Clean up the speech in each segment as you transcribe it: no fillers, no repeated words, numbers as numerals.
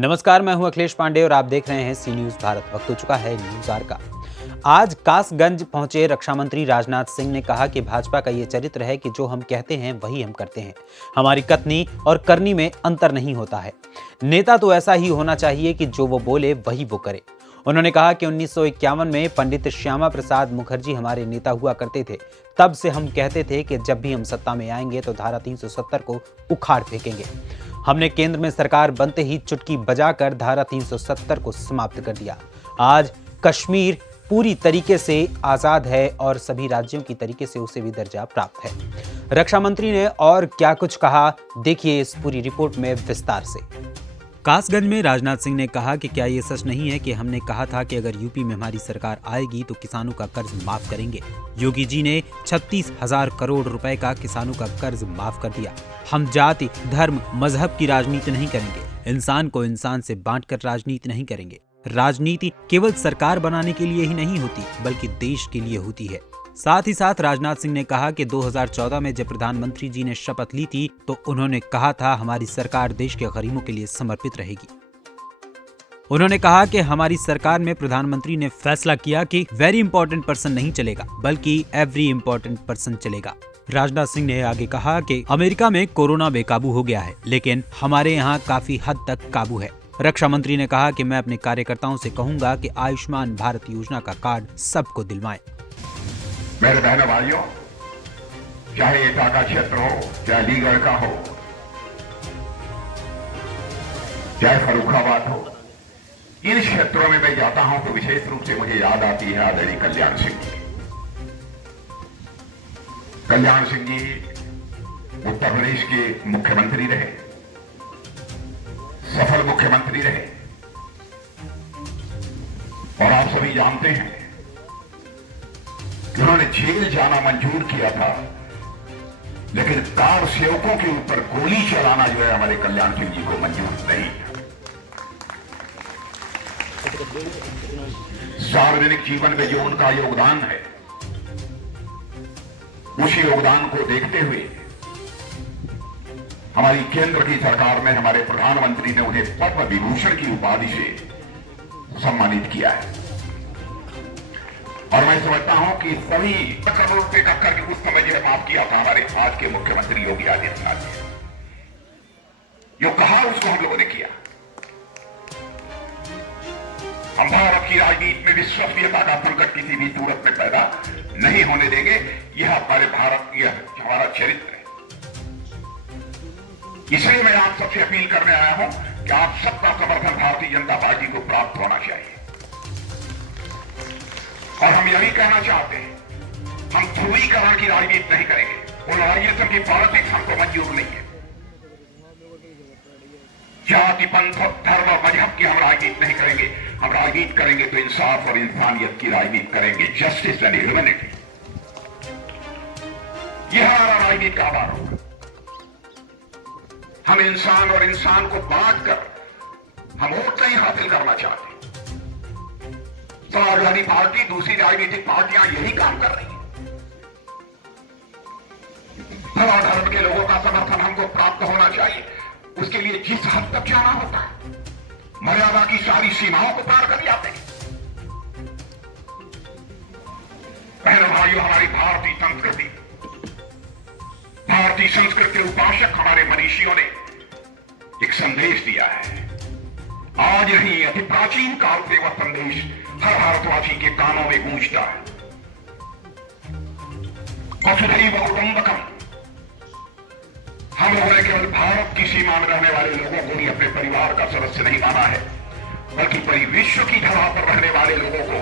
नमस्कार, मैं हूं अखिलेश पांडे और आप देख रहे हैं सी न्यूज भारत। वक्त हो चुका है न्यूज आवर का। आज कासगंज पहुंचे रक्षा मंत्री राजनाथ सिंह ने कहा कि भाजपा का ये चरित्र है कि जो हम कहते हैं वही हम करते हैं। हमारी कथनी और करनी में अंतर नहीं होता है। नेता तो ऐसा ही होना चाहिए कि जो वो बोले वही वो करे। उन्होंने कहा कि 1951 में पंडित श्यामा प्रसाद मुखर्जी हमारे नेता हुआ करते थे। तब से हम कहते थे कि जब भी हम सत्ता में आएंगे तो धारा 370 को उखाड़ फेंकेंगे। हमने केंद्र में सरकार बनते ही चुटकी बजाकर धारा 370 को समाप्त कर दिया। आज कश्मीर पूरी तरीके से आजाद है और सभी राज्यों की तरीके से उसे भी दर्जा प्राप्त है। रक्षा मंत्री ने और क्या कुछ कहा, देखिए इस पूरी रिपोर्ट में विस्तार से। कासगंज में राजनाथ सिंह ने कहा कि क्या ये सच नहीं है कि हमने कहा था कि अगर यूपी में हमारी सरकार आएगी तो किसानों का कर्ज माफ करेंगे। योगी जी ने 36,000 करोड़ रुपए का किसानों का कर्ज माफ कर दिया। हम जाति, धर्म, मजहब की राजनीति नहीं करेंगे। इंसान को इंसान से बांटकर राजनीति नहीं करेंगे। राजनीति केवल सरकार बनाने के लिए ही नहीं होती बल्कि देश के लिए होती है। साथ ही साथ राजनाथ सिंह ने कहा कि 2014 में जब प्रधानमंत्री जी ने शपथ ली थी तो उन्होंने कहा था हमारी सरकार देश के गरीबों के लिए समर्पित रहेगी। उन्होंने कहा कि हमारी सरकार में प्रधानमंत्री ने फैसला किया कि वेरी इंपॉर्टेंट पर्सन नहीं चलेगा बल्कि एवरी इंपॉर्टेंट पर्सन चलेगा। राजनाथ सिंह ने आगे कहा कि अमेरिका में कोरोना बेकाबू हो गया है लेकिन हमारे यहाँ काफी हद तक काबू है। रक्षा मंत्री ने कहा कि मैं अपने कार्यकर्ताओं से कहूंगा कि आयुष्मान भारत योजना का कार्ड सबको दिलवाएं। मेरे बहनों भाइयों, चाहे ये टाका क्षेत्र हो, चाहे अलीगढ़ का हो, चाहे फर्रुखाबाद हो, इन क्षेत्रों में मैं जाता हूं तो विशेष रूप से मुझे याद आती है आदरणीय कल्याण सिंह जी। कल्याण सिंह जी उत्तर प्रदेश के मुख्यमंत्री रहे, सफल मुख्यमंत्री रहे और आप सभी जानते हैं उन्होंने जेल जाना मंजूर किया था लेकिन कार सेवकों के ऊपर गोली चलाना जो है हमारे कल्याण सिंह जी को मंजूर नहीं। सार्वजनिक जीवन में जो उनका योगदान है उस योगदान को देखते हुए हमारी केंद्र की सरकार में हमारे प्रधानमंत्री ने उन्हें पद्म विभूषण की उपाधि से सम्मानित किया है और मैं समझता हूं कि सभी करोड़ रुपए का कर्ज उस समय जो माफ किया था हमारे आज के मुख्यमंत्री योगी आदित्यनाथ ने, जो कहा उसको हम लोगों ने किया। हम भारत की राजनीति में विश्वसनीयता का संकट किसी भी सूरत में पैदा नहीं होने देंगे। यह हमारे भारत की हमारा चरित्र है। इसलिए मैं आप सबसे अपील करने आया हूं कि आप सबका समर्थन भारतीय जनता पार्टी को प्राप्त होना चाहिए और हम यही कहना चाहते हैं, हम ध्रुवीकरण की राजनीति नहीं करेंगे। पोलराइजेशन की पॉलिटिक्स हमको मंजूर नहीं है। जाति, पंथ, धर्म और मजहब की हम राजनीति नहीं करेंगे। हम राजनीति करेंगे तो इंसाफ और इंसानियत की राजनीति करेंगे, जस्टिस एंड ह्यूमैनिटी। यह हमारा राजनीति का आधार होगा। हम इंसान और इंसान को बांटकर हम वोट नहीं हासिल करना चाहते। समाजवादी पार्टी, दूसरी राजनीतिक पार्टियां यही काम कर रही हैं। धर्म धर्म के लोगों का समर्थन हमको प्राप्त होना चाहिए। उसके लिए जिस हद तक जाना होता है, मर्यादा की सारी सीमाओं को पार कर जाते हैं। बहनों भाइयों, हमारी भारतीय संस्कृति के उपासक हमारे मनीषियों ने एक संदेश दिया है। आज नहीं, अति प्राचीन काल से वह संदेश हर भारतवासी के कानों में गूंजता है। वसुधैव कुटुंबकम। हम लोगों ने केवल भारत की सीमा में रहने वाले लोगों को ही अपने परिवार का सदस्य नहीं माना है बल्कि पूरी विश्व की धरा पर रहने वाले लोगों को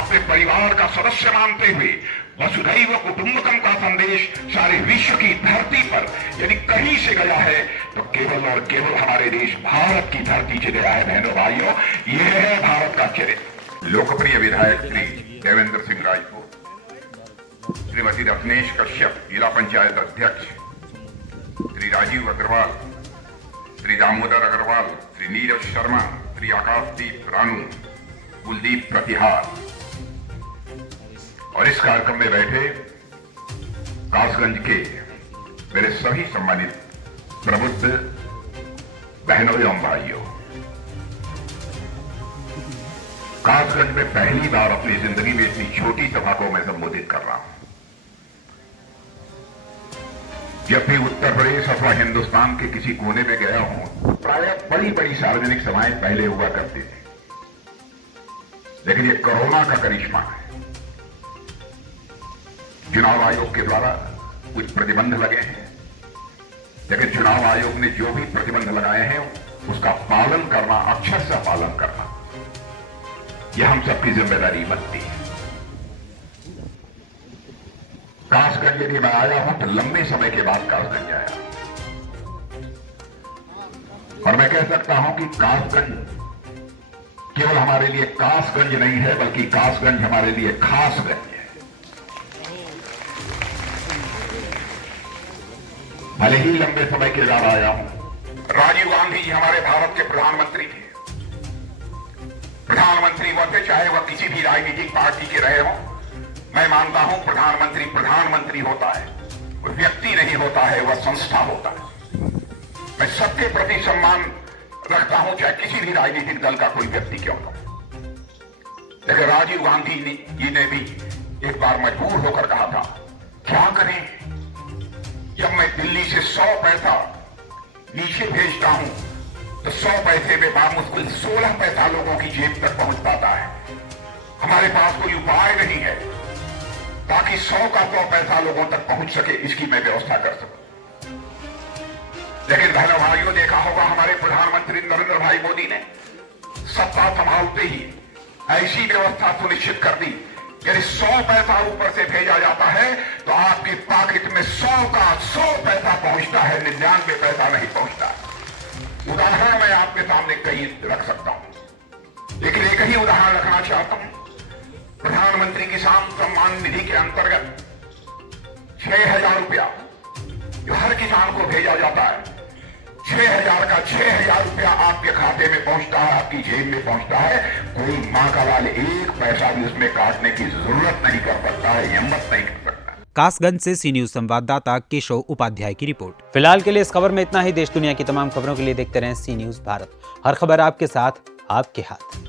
अपने परिवार का सदस्य मानते हुए वसुधैव कुटुंबकम का संदेश सारे विश्व की धरती पर यदि कहीं से गया है तो केवल और केवल हमारे देश भारत की धरती से गया है। बहनों भाइयों, यह है भारत का चरित्र। लोकप्रिय विधायक श्री देवेंद्र सिंह राजपूत, श्रीमती रत्नेश कश्यप जिला पंचायत अध्यक्ष, श्री राजीव अग्रवाल, श्री दामोदर अग्रवाल, श्री नीरज शर्मा, श्री आकाशदीप रानू, कुलदीप प्रतिहार और इस कार्यक्रम में बैठे कासगंज के मेरे सभी सम्मानित प्रबुद्ध बहनों एवं भाइयों, कासगंज में पहली बार अपनी जिंदगी में इतनी छोटी सभा को मैं संबोधित कर रहा हूं। जब भी उत्तर प्रदेश अथवा हिंदुस्तान के किसी कोने में गया हूं, प्रायः बड़ी बड़ी सार्वजनिक सभाएं पहले हुआ करती थी, लेकिन ये कोरोना का करिश्मा है। चुनाव आयोग के द्वारा कुछ प्रतिबंध लगे हैं, लेकिन चुनाव आयोग ने जो भी प्रतिबंध लगाए हैं उसका पालन करना, अक्षर से पालन करना, यह हम सबकी जिम्मेदारी बनती है। कासगंज यदि मैं आया हूं तो लंबे समय के बाद कासगंज आया, और मैं कह सकता हूं कि कासगंज केवल हमारे लिए कासगंज नहीं है, बल्कि कासगंज हमारे लिए खासगंज है। भले ही लंबे समय के बाद आया हूं, राजीव गांधी जी हमारे भारत के प्रधानमंत्री थे। प्रधानमंत्री होते चाहे वह किसी भी राजनीतिक पार्टी के रहे हों, मैं मानता हूं प्रधानमंत्री प्रधानमंत्री होता है, वह व्यक्ति नहीं होता है, वह संस्था होता है। मैं सबके प्रति सम्मान रखता हूं, चाहे किसी भी राजनीतिक दल का कोई व्यक्ति क्यों न हो। लेकिन राजीव गांधी जी ने भी एक बार मजबूर होकर कहा था, क्या करें, जब मैं दिल्ली से 100 पैसा नीचे भेजता हूं तो 100 पैसे में बामुश्किल 16 पैसा लोगों की जेब तक पहुंच पाता है। हमारे पास कोई उपाय नहीं है ताकि 100 का 100 पैसा लोगों तक पहुंच सके, इसकी मैं व्यवस्था कर सकूं। लेकिन बहनों भाइयों, देखा होगा हमारे प्रधानमंत्री नरेंद्र भाई मोदी ने सत्ता संभालते ही ऐसी व्यवस्था सुनिश्चित कर दी, यदि 100 पैसा ऊपर से भेजा जाता है तो आपकी पॉकेट में 100 का 100 पैसा पहुंचता है, 99 पैसा नहीं पहुंचता। उदाहरण मैं आपके सामने कई रख सकता हूं, लेकिन एक ही उदाहरण रखना चाहता हूं। प्रधानमंत्री किसान सम्मान निधि के अंतर्गत 6,000 रुपया जो हर किसान को भेजा जाता है, 6,000 का 6,000 रुपया आपके खाते में पहुंचता है, आपकी जेब में पहुंचता है। कोई मां का लाल एक पैसा भी उसमें काटने की जरूरत नहीं कर सकता है, हिम्मत नहीं कर सकता। कासगंज से सी न्यूज संवाददाता केशव उपाध्याय की रिपोर्ट। फिलहाल के लिए इस खबर में इतना ही। देश दुनिया की तमाम खबरों के लिए देखते रहें सी न्यूज भारत। हर खबर आपके साथ, आपके हाथ।